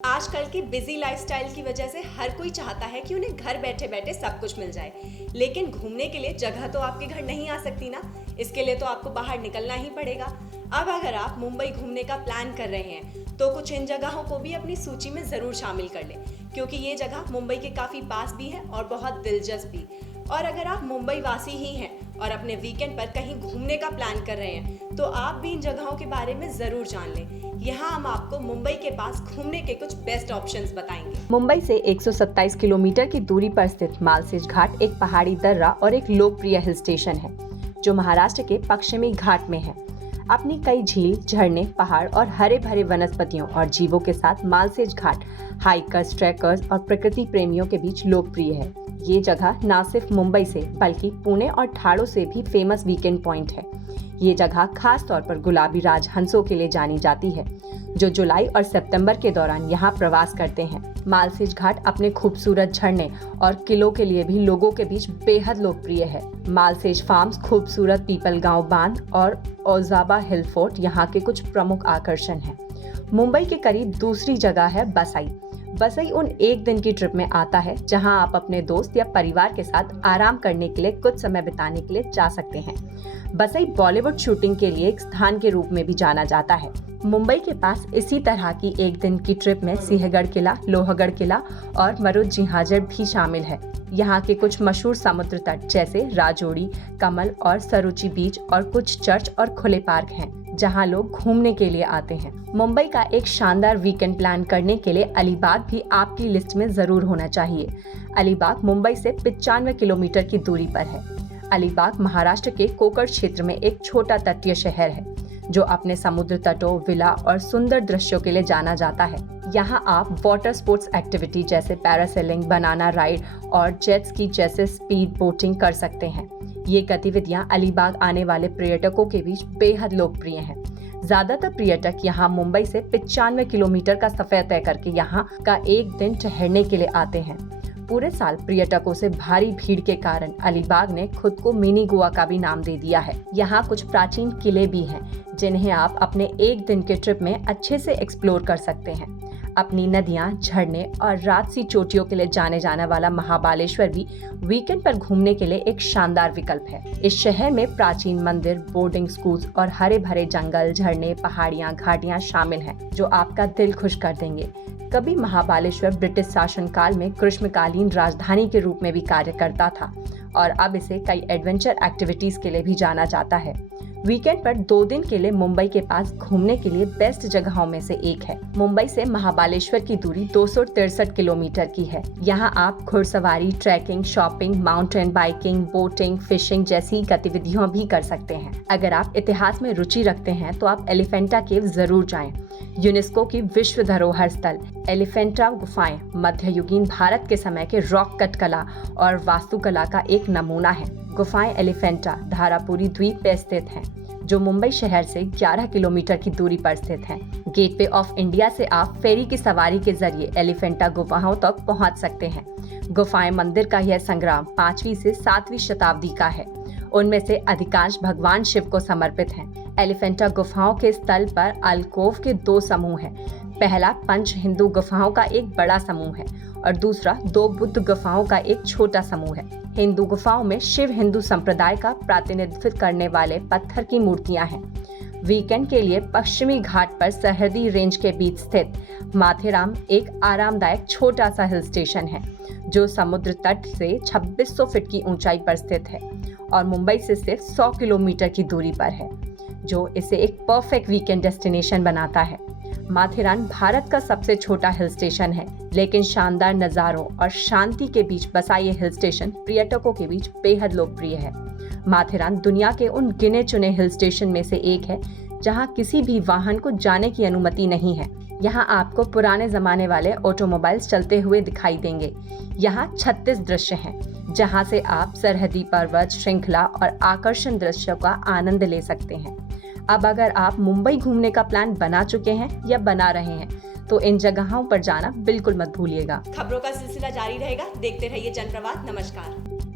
आजकल की busy lifestyle की वजह से हर कोई चाहता है कि उन्हें घर बैठे बैठे सब कुछ मिल जाए, लेकिन घूमने के लिए जगह तो आपके घर नहीं आ सकती ना। इसके लिए तो आपको बाहर निकलना ही पड़ेगा। अब अगर आप मुंबई घूमने का प्लान कर रहे हैं तो कुछ इन जगहों को भी अपनी सूची में ज़रूर शामिल कर लें, क्योंकि ये जगह मुंबई के काफ़ी पास भी है और बहुत दिलचस्प भी। और अगर आप मुंबई वासी ही हैं और अपने वीकेंड पर कहीं घूमने का प्लान कर रहे हैं तो आप भी इन जगहों के बारे में ज़रूर जान लें। यहाँ हम आपको मुंबई के पास घूमने के कुछ बेस्ट ऑप्शंस बताएंगे। मुंबई से 127 किलोमीटर की दूरी पर स्थित मालसेज घाट एक पहाड़ी दर्रा और एक लोकप्रिय हिल स्टेशन है जो महाराष्ट्र के पश्चिमी घाट में है। अपनी कई झील, झरने, पहाड़ और हरे भरे वनस्पतियों और जीवों के साथ मालसेज घाट हाइकर्स, ट्रैकर्स और प्रकृति प्रेमियों के बीच लोकप्रिय है। ये जगह न सिर्फ मुंबई से बल्कि पुणे और ठाणे से भी फेमस वीकेंड पॉइंट है। ये जगह खास तौर पर गुलाबी राजहंसों के लिए जानी जाती है जो जुलाई और सितंबर के दौरान यहाँ प्रवास करते हैं। मालसेज घाट अपने खूबसूरत झरने और किलों के लिए भी लोगों के बीच बेहद लोकप्रिय है। मालसेज फार्म्स, खूबसूरत पीपल गांव बांध और ओजाबा हिल फोर्ट यहाँ के कुछ प्रमुख आकर्षण हैं। मुंबई के करीब दूसरी जगह है बसई। बसई उन एक दिन की ट्रिप में आता है जहां आप अपने दोस्त या परिवार के साथ आराम करने के लिए कुछ समय बिताने के लिए जा सकते हैं। बसई बॉलीवुड शूटिंग के लिए एक स्थान के रूप में भी जाना जाता है। मुंबई के पास इसी तरह की एक दिन की ट्रिप में सिंहगढ़ किला, लोहगढ़ किला और मरुद जहाजर भी शामिल है। यहाँ के कुछ मशहूर समुद्र तट जैसे राजोड़ी, कमल और सरुचि बीच और कुछ चर्च और खुले पार्क हैं जहाँ लोग घूमने के लिए आते हैं। मुंबई का एक शानदार वीकेंड प्लान करने के लिए अलीबाग भी आपकी लिस्ट में जरूर होना चाहिए। अलीबाग मुंबई से 95 किलोमीटर की दूरी पर है। अलीबाग महाराष्ट्र के कोकण क्षेत्र में एक छोटा तटीय शहर है जो अपने समुद्र तटों, विला और सुंदर दृश्यों के लिए जाना जाता है। यहाँ आप वाटर स्पोर्ट्स एक्टिविटी जैसे पैरासेलिंग, बनाना राइड और जेट स्की जैसे स्पीड बोटिंग कर सकते हैं। ये गतिविधियाँ अलीबाग आने वाले पर्यटकों के बीच बेहद लोकप्रिय हैं। ज्यादातर पर्यटक यहाँ मुंबई से 95 किलोमीटर का सफर तय करके यहाँ का एक दिन ठहरने के लिए आते हैं। पूरे साल पर्यटकों से भारी भीड़ के कारण अलीबाग ने खुद को मिनी गोवा का भी नाम दे दिया है। यहाँ कुछ प्राचीन किले भी हैं जिन्हें आप अपने एक दिन के ट्रिप में अच्छे से एक्सप्लोर कर सकते हैं। अपनी नदियाँ, झरने और राजसी चोटियों के लिए जाने जाने वाला महाबालेश्वर भी वीकेंड पर घूमने के लिए एक शानदार विकल्प है। इस शहर में प्राचीन मंदिर, बोर्डिंग स्कूल्स और हरे भरे जंगल, झरने, पहाड़ियाँ, घाटियाँ शामिल हैं जो आपका दिल खुश कर देंगे। कभी महाबालेश्वर ब्रिटिश शासनकाल में ग्रीष्मकालीन राजधानी के रूप में भी कार्य करता था और अब इसे कई एडवेंचर एक्टिविटीज के लिए भी जाना जाता है। वीकेंड पर 2 दिन के लिए मुंबई के पास घूमने के लिए बेस्ट जगहों में से एक है। मुंबई से महाबालेश्वर की दूरी 263 किलोमीटर की है। यहाँ आप घुड़सवारी, trekking, shopping, mountain biking, boating, fishing जैसी गतिविधियां भी कर सकते हैं। अगर आप इतिहास में रुचि रखते हैं तो आप एलिफेंटा केव जरूर जाएं। यूनेस्को की विश्व धरोहर स्थल एलिफेंटा गुफाएं मध्ययुगीन भारत के समय के रॉक कट कला और वास्तुकला का एक नमूना है। गुफाएं एलिफेंटा धारापुरी द्वीप पे स्थित हैं, जो मुंबई शहर से 11 किलोमीटर की दूरी पर स्थित है। गेटवे ऑफ इंडिया से आप फेरी की सवारी के जरिए एलिफेंटा गुफाओं तक पहुंच सकते हैं। गुफाएं मंदिर का यह संग्राम 5वीं से 7वीं शताब्दी का है। उनमें से अधिकांश भगवान शिव को समर्पित हैं। एलिफेंटा गुफाओं के स्थल पर अल्कोव के 2 समूह हैं। पहला पंच हिंदू गुफाओं का एक बड़ा समूह है और दूसरा 2 बुद्ध गुफाओं का एक छोटा समूह है। हिंदू गुफाओं में शिव हिंदू संप्रदाय का प्रतिनिधित्व करने वाले पत्थर की मूर्तियां हैं। वीकेंड के लिए पश्चिमी घाट पर सरहदी रेंज के बीच स्थित माथेरान एक आरामदायक छोटा सा हिल स्टेशन है जो समुद्र तट से 2600 फीट की ऊंचाई पर स्थित है और मुंबई से सिर्फ 100 किलोमीटर की दूरी पर है, जो इसे एक परफेक्ट वीकेंड डेस्टिनेशन बनाता है। माथेरान भारत का सबसे छोटा हिल स्टेशन है, लेकिन शानदार नज़ारों और शांति के बीच बसा ये हिल स्टेशन पर्यटकों के बीच बेहद लोकप्रिय है। माथेरान दुनिया के उन गिने चुने हिल स्टेशन में से एक है जहां किसी भी वाहन को जाने की अनुमति नहीं है। यहाँ आपको पुराने जमाने वाले ऑटोमोबाइल्स चलते हुए दिखाई देंगे। यहाँ 36 दृश्य हैं जहाँ से आप सरहदी पर्वत श्रृंखला और आकर्षण दृश्यों का आनंद ले सकते हैं। अब अगर आप मुंबई घूमने का प्लान बना चुके हैं या बना रहे हैं तो इन जगहों पर जाना बिल्कुल मत भूलिएगा। खबरों का सिलसिला जारी रहेगा। देखते रहिए जनप्रवाद। नमस्कार।